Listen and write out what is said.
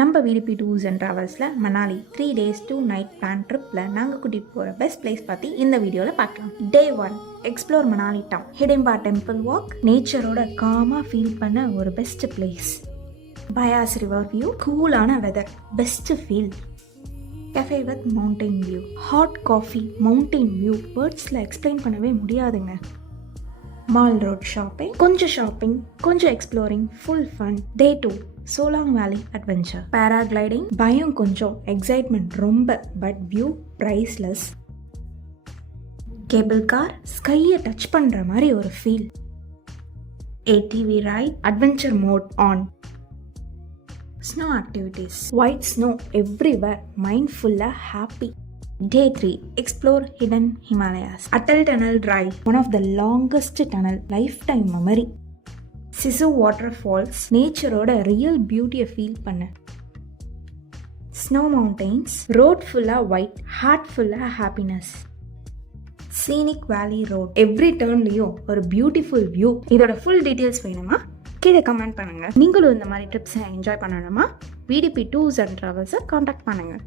நம்ம VDP tours and ட்ராவல்ஸில் Manali 3 days 2 night plan ட்ரிப்பில் நாங்கள் கூட்டிகிட்டு போகிற பெஸ்ட் பிளேஸ் பற்றி இந்த வீடியோவில் பார்க்கலாம். Day 1 explore Manali town. Hidimba temple walk, நேச்சரோட காமாக ஃபீல் பண்ண ஒரு best place. Beas river view, கூலான weather, best feel. Cafe with mountain view, hot coffee, mountain view, வேர்ட்ஸில் எக்ஸ்பிளைன் பண்ணவே முடியாதுங்க. மால் ரோட் ஷாப்பிங், கொஞ்சம் exploring, full fun. Day 2 Solang valley adventure. Paragliding, பயம் கொஞ்சம், எக்ஸைட்மெண்ட் ரொம்ப, but view priceless. Cable car, ஸ்கையை touch பண்ணுற மாதிரி ஒரு feel. ATV ride, adventure mode on. Snow activities, white snow everywhere, mind ஃபுல்லாக happy. Day 3 explore hidden Himalayas. Atal tunnel drive, one of the longest tunnel, lifetime memory. Sissu waterfalls, நேச்சரோட real பியூட்டியை feel பண்ண. Snow mountains, road ஃபுல்லாக white, heart ஃபுல்லாக happiness. Scenic valley road, every டர்ன்லேயும் ஒரு beautiful view. இதோட full details வேணுமா கீழே கமெண்ட் பண்ணுங்கள். நீங்களும் இந்த மாதிரி ட்ரிப்ஸை என்ஜாய் பண்ணணுமா விடிபி டூர்ஸ் அண்ட் ட்ராவல்ஸை காண்டாக்ட் பண்ணுங்கள்.